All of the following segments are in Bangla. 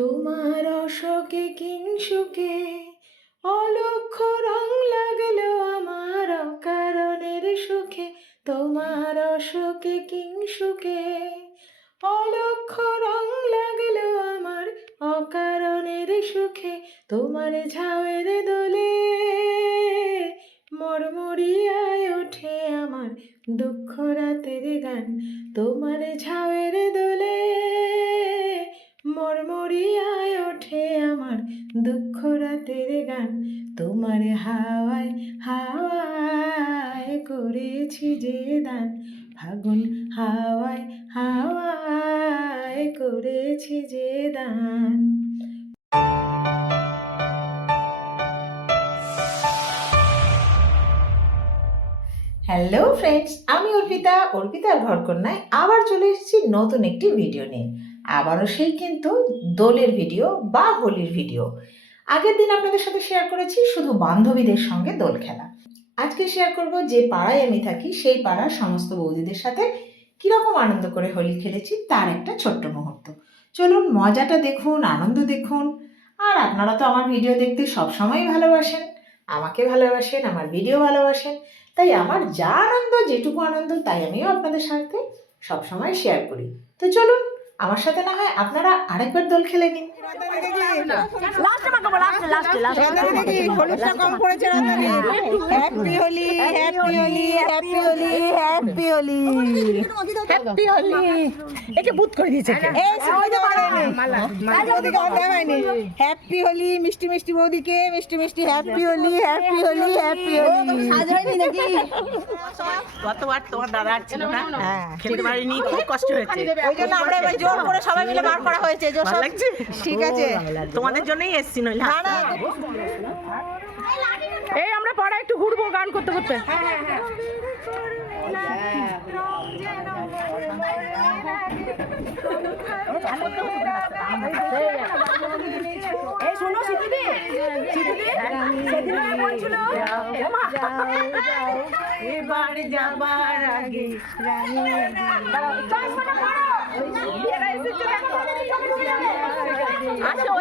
তোমার অশোকে কিংসুকে অলক্ষ রং লাগল আমার অকারণের সুখে। তোমার অশোকে কিংসুকে অলক্ষ রং লাগল আমার অকারণের সুখে। তোমার ঝাউয়ের দোলে মরমরিয়ায় ওঠে আমার দুঃখ রাতের গান। তোমার ঝাউয়ের দোলে মরমরিয়ায় ওঠে আমার দুঃখ রাতের গান। তোমার হাওয়ায় হাওয়ায় করেছি যে দান। ফাগুন হাওয়ায় হাওয়ায় করেছি যে দান। হ্যালো ফ্রেন্ডস আমি অর্পিতা। অর্পিতার ঘরকন্যায় আবার চলে এসেছি নতুন একটি ভিডিও নিয়ে। আবারও সেই কিন্তু দোলের ভিডিও বা হোলির ভিডিও। আগের দিন আপনাদের সাথে শেয়ার করেছি, শুধু বান্ধবীদের সঙ্গে দোল খেলা। আজকে শেয়ার করব যে পাড়ায় আমি থাকি, সেই পাড়ার সমস্ত বৌদিদের সাথে কীরকম আনন্দ করে হোলি খেলেছি তার একটা ছোট্ট মুহূর্ত। চলুন মজাটা দেখুন, আনন্দ দেখুন। আর আপনারা তো আমার ভিডিও দেখতে সবসময়ই ভালোবাসেন, আমাকে ভালোবাসেন, আমার ভিডিও ভালোবাসেন। তাই আমার যা আনন্দ, যেটুকু আনন্দ, তাই আমিও আপনাদের সাথে সবসময় শেয়ার করি। তো চলুন আমার সাথে না হয় আপনারা আরেকবার দোল খেলে নিন। লাস্টে মাখাবো লাস্টে লাস্টে লাস্টে হলুদটা কম পড়েছে রাধারি happy Holi happy Holi happy Holi happy Holi happy Holi একে বুত করে দিয়েছে কে? এই সুবিধা পারেনি হ্যাপি হোলি মিষ্টি মিষ্টি বৌদিকে মিষ্টি মিষ্টি happy Holi happy Holi happy Holi সাজ হয়নি নাকি গতবার তোমার দাদা ছিল না হ্যাঁ খেতে পারিনি খুব কষ্ট হয়েছে ওই জন্য আমরা এবার জোর করে সবাই মিলে বার করা হয়েছে জোর সব- লাগছে ঠিক আছে তোমাদের জন্যই এসছি নইলে না না এই আমরা পড়া একটু ঘুরবো গান করতে করতে এই শোনো সিতুদি সিতুদি সেদিন বলছিল এবার যাবার আগে আসো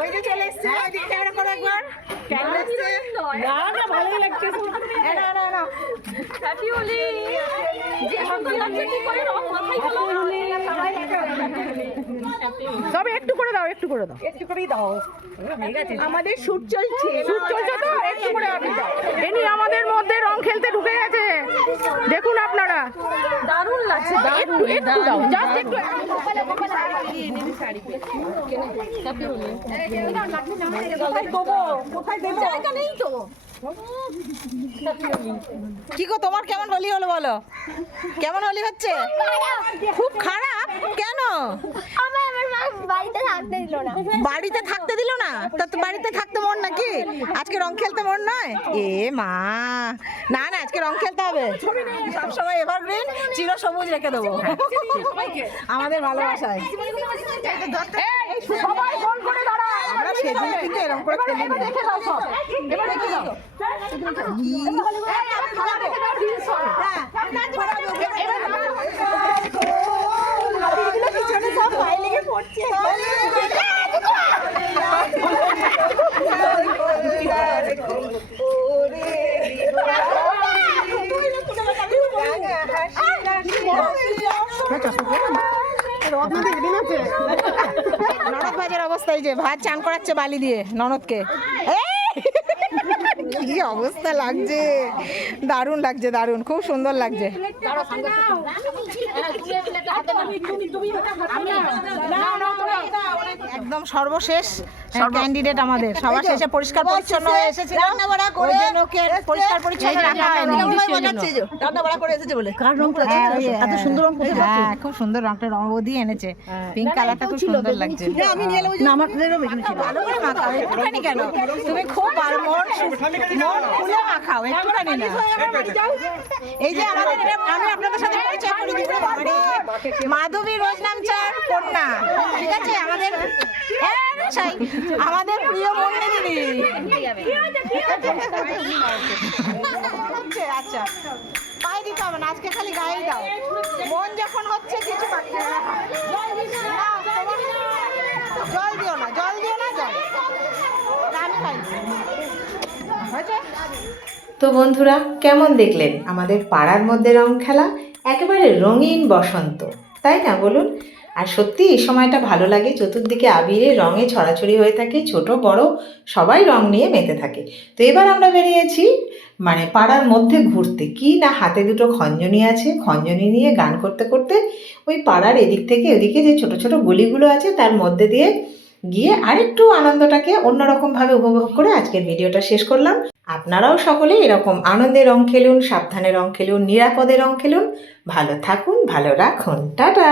ওই যে চলে এসছে ওই দিক ক্যামেরা করো একবার ক্যামেরা এসছে গানটা ভালোই লাগছে না না না হ্যাপি হোলি যে সুন্দর লাগছে কি করে রং মাথায় হলো তবে একটু করে দাও একটু করে দাও। একটু করেই দাও। আমাদের শুট চলছে। শুট চলছে তো একটু করে আমি দাও। এনি আমাদের মধ্যে রং খেলতে ঢুকে গেছে দেখুন আপনারা দারুণ লাগছে কি গো তোমার কেমন হলি হলো বলো? কেমন হলি হচ্ছে? খুব খারাপ? কেন আমার আমার মা বাড়িতে থাকতে দিল না বাড়িতে থাকতে দিল না তা তো বাড়িতে থাকতে মন নাকি আজকে রং খেলতে মন নয় এ মা না না আজকে রং খেলতে হবে সবসময় এভারগ্রিন চির সবুজ রেখে দেবো আমাদের ভালোবাসায় সবাই ফোন করে দাঁড়াও আমরা সেদিন কিন্তু এরকম করে খেলি দেখে দাও সব এবার দেখে দাও ননদ ভাজের অবস্থায় যে ভাত চান করাচ্ছে বালি দিয়ে ননদকে! কি অবস্থা লাগছে? দারুণ লাগছে দারুণ খুব সুন্দর লাগছে। একদম সর্বশেষ ক্যান্ডিডেট আমাদের। সবার শেষে পরিষ্কার পরিচ্ছন্ন হয়ে এসেছিল। পরিষ্কার পরিচ্ছন্ন রাখা হয়নি। হ্যাঁ, ওই, এত সুন্দর রং হ্যাঁ খুব সুন্দর রংটা রঙ দিয়ে এনেছে। পিঙ্ক কালারটা খুব সুন্দর লাগছে। আমি নিয়ে এলাম ভালো করে মাখাও। একটুখানি কেন? তুমি খুব মন খুলে মাখাও একটুখানি না। এই যে আমাদের আমি আপনাদের সাথে পরিচয় করে দিব বাবারে মাধবী রোজ নামচার কন্যা। ঠিক আছে? আমাদের হ্যাঁ, আমাদের প্রিয় মন্ডি দিদি। আচ্ছা পায়ে দিতে হবে না আজকে খালি গায়েই দাও। মন যখন হচ্ছে কিছু বাকি নেই। তো বন্ধুরা, কেমন দেখলেন? আমাদের পাড়ার মধ্যে রং খেলা একেবারে রঙিন বসন্ত, তাই না বলুন? আর সত্যি এই সময়টা ভালো লাগে, চতুর্দিকে আবিরে রঙে ছড়াছড়ি হয়ে থাকে, ছোট, বড়, সবাই রং নিয়ে মেতে থাকে। তো এবার আমরা বেরিয়েছি মানে পাড়ার মধ্যে ঘুরতে। কি না হাতে দুটো খঞ্জনি আছে, খঞ্জনি নিয়ে গান করতে করতে ওই পাড়ার এদিক থেকে ওদিকে যে ছোট ছোট গলিগুলো আছে, তার মধ্যে দিয়ে গিয়ে আরেকটু আনন্দটাকে অন্যরকমভাবে উপভোগ করে আজকের ভিডিওটা শেষ করলাম। আপনারাও সকলে এরকম আনন্দে রং খেলুন, সাবধানে রং খেলুন, নিরাপদে রং খেলুন। ভালো থাকুন, ভালো রাখুন। টাটা!